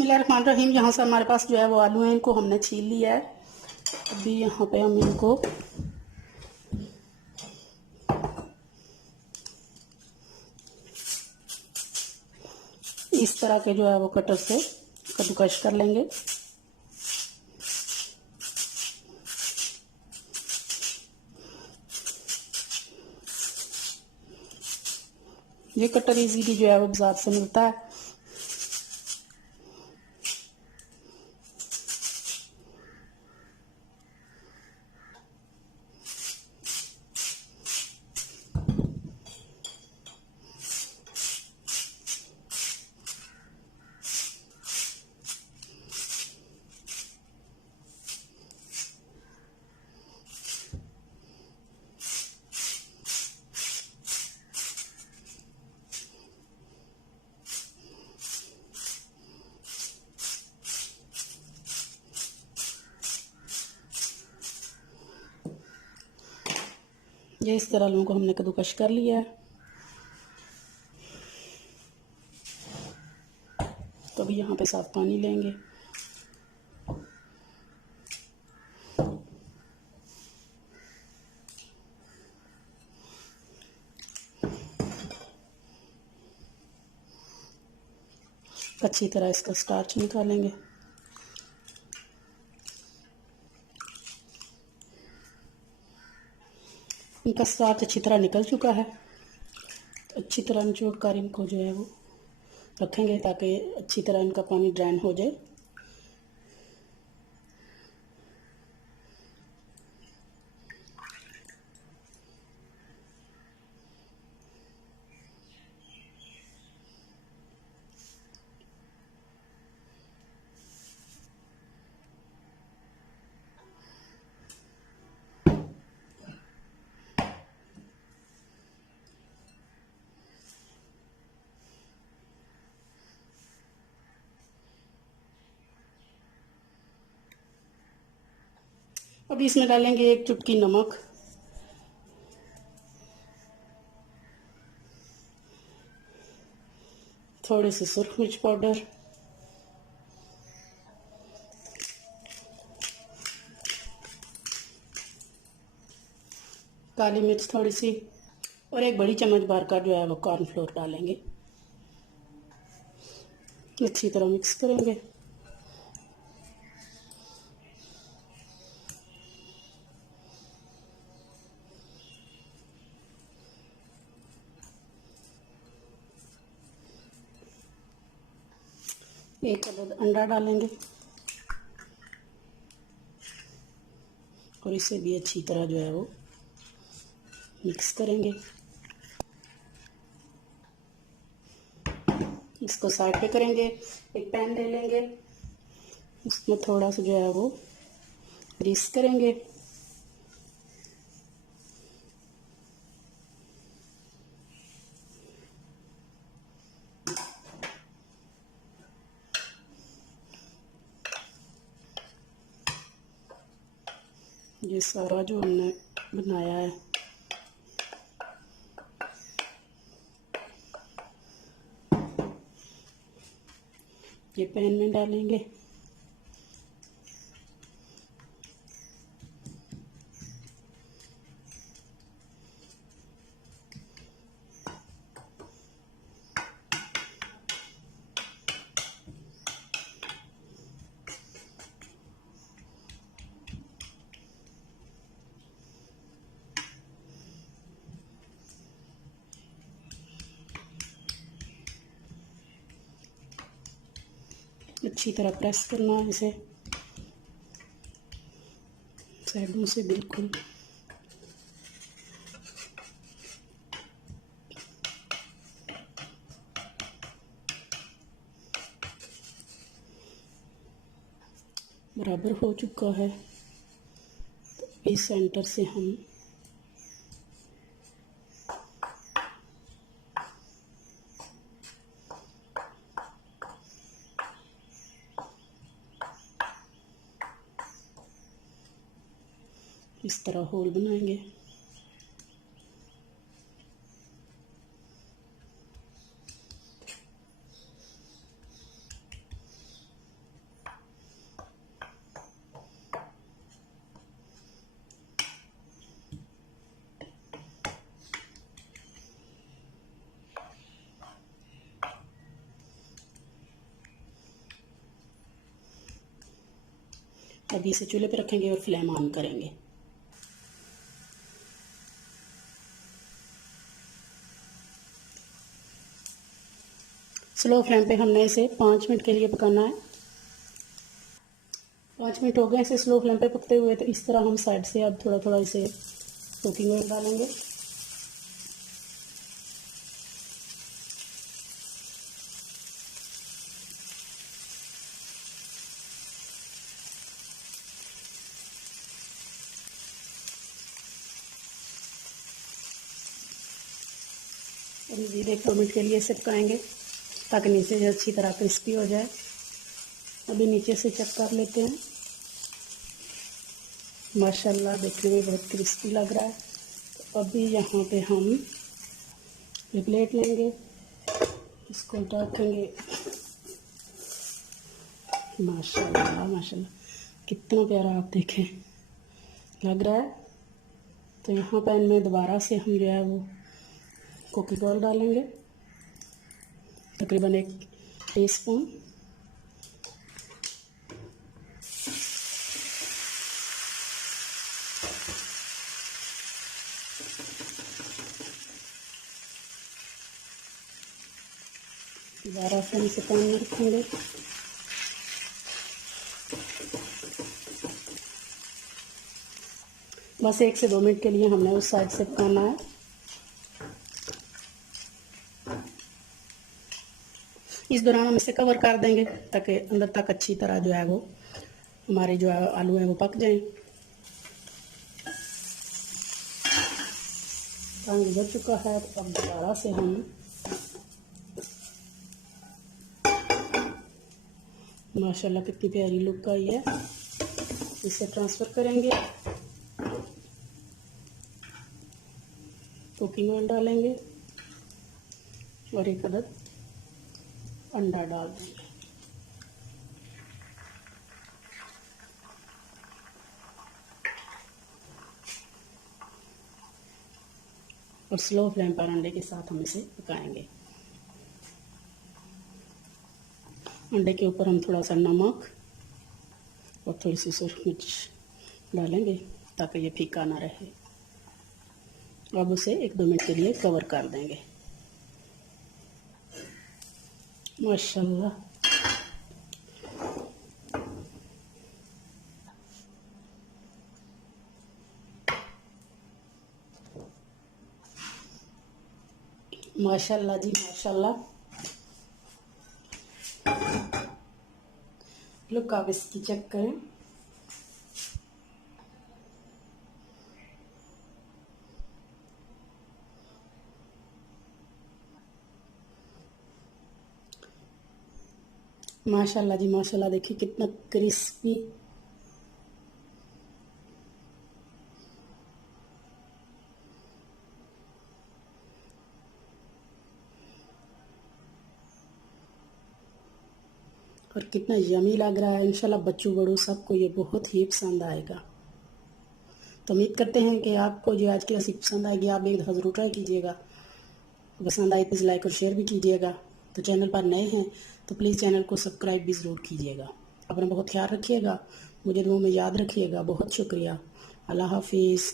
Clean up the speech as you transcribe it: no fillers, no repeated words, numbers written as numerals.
बिस्मिल्लाहिर्रहमानिर्रहीम। यहाँ से हमारे पास जो है वो आलू हैं, इनको हमने छील लिया है। अभी यहाँ पे हम इनको इस तरह के जो है वो कटर से कद्दूकश कर लेंगे। ये कटर इजीली जो है वो बाजार से मिलता है। ये इस तरह आलू को हमने कद्दूकश कर लिया है। तो अभी यहाँ पे साफ पानी लेंगे। अच्छी तरह इसका स्टार्च निकालेंगे। इनका स्टार्च अच्छी तरह निकल चुका है। तो अच्छी तरह निचोड़ कर इनको जो है वो रखेंगे ताकि अच्छी तरह इनका पानी ड्रेन हो जाए। अभी इसमें डालेंगे 1 चुटकी नमक, थोड़ी सी सुर्ख मिर्च पाउडर, काली मिर्च थोड़ी सी, और 1 बड़ी चम्मच भर का जो है वो कॉर्नफ्लोर डालेंगे। अच्छी तरह मिक्स करेंगे। एक अदद अंडा डालेंगे और इसे भी अच्छी तरह जो है वो मिक्स करेंगे। इसको साइड पे करेंगे। एक पैन ले लेंगे, उसमें थोड़ा सा जो है वो ग्रीस करेंगे। ये सारा जो हमने बनाया है ये पैन में डालेंगे। अच्छी तरह प्रेस करना है इसे साइडों से बिल्कुल। बराबर हो चुका है। तो इस सेंटर से हम इस तरह होल बनाएंगे। अभी इसे चूल्हे पे रखेंगे और फ्लेम ऑन करेंगे। स्लो फ्लेम पे हमने इसे 5 मिनट के लिए पकाना है। 5 मिनट हो गए इसे स्लो फ्लेम पे पकते हुए। तो इस तरह हम साइड से अब थोड़ा थोड़ा इसे कुकिंग ऑयल डालेंगे। और मज़ीद 1-2 मिनट के लिए इसे पकाएंगे ताकि नीचे से अच्छी तरह क्रिस्पी हो जाए। अभी नीचे से चेक कर लेते हैं। माशाल्लाह देखने में बहुत क्रिस्पी लग रहा है। तो अभी यहाँ पे हम एक प्लेट लेंगे, इसको रखेंगे। माशाल्लाह माशाल्लाह कितना प्यारा आप देखें लग रहा है। तो यहाँ पैन में दोबारा से हम जो है वो कुकिंग ऑयल डालेंगे, तकरीबन 1 टीस्पून। दोबारा से हम इसे पैन में रखेंगे। बस 1 से 2 मिनट के लिए हमने उस साइड से पकाना है। इस दौरान हम इसे कवर कर देंगे ताकि अंदर तक अच्छी तरह जो है वो हमारे जो है आलू हैं वो पक जाएं। पानी गुजर चुका है। तो अब दोबारा से हम माशाल्लाह कितनी प्यारी लुक आई है, इसे ट्रांसफ़र करेंगे। कुकिंग ऑयल डालेंगे और 1 अदद अंडा डाल देंगे। और स्लो फ्लेम पर अंडे के साथ हम इसे पकाएंगे। अंडे के ऊपर हम थोड़ा सा नमक और थोड़ी सी सूरख मिर्च डालेंगे ताकि ये फीका ना रहे। अब उसे 1-2 मिनट के लिए कवर कर देंगे। माशाल्लाह माशाल्लाह जी माशाल्लाह। लुक आप इसकी चेक करें। माशाल्लाह जी माशाल्लाह देखिए कितना क्रिस्पी। और कितना यमी लग रहा है। इंशाल्लाह बच्चों बड़ों सबको ये बहुत ही पसंद आएगा। तो उम्मीद करते हैं कि आपको जो आज की रेसिपी पसंद आएगी। आप एक दफ़ा ज़रूर ट्राई कीजिएगा। पसंद आए तो लाइक और शेयर भी कीजिएगा। तो चैनल पर नए हैं तो प्लीज़ चैनल को सब्सक्राइब भी ज़रूर कीजिएगा। अपना बहुत ख्याल रखिएगा, मुझे दुआ में याद रखिएगा। बहुत शुक्रिया। अल्लाह हाफिज़।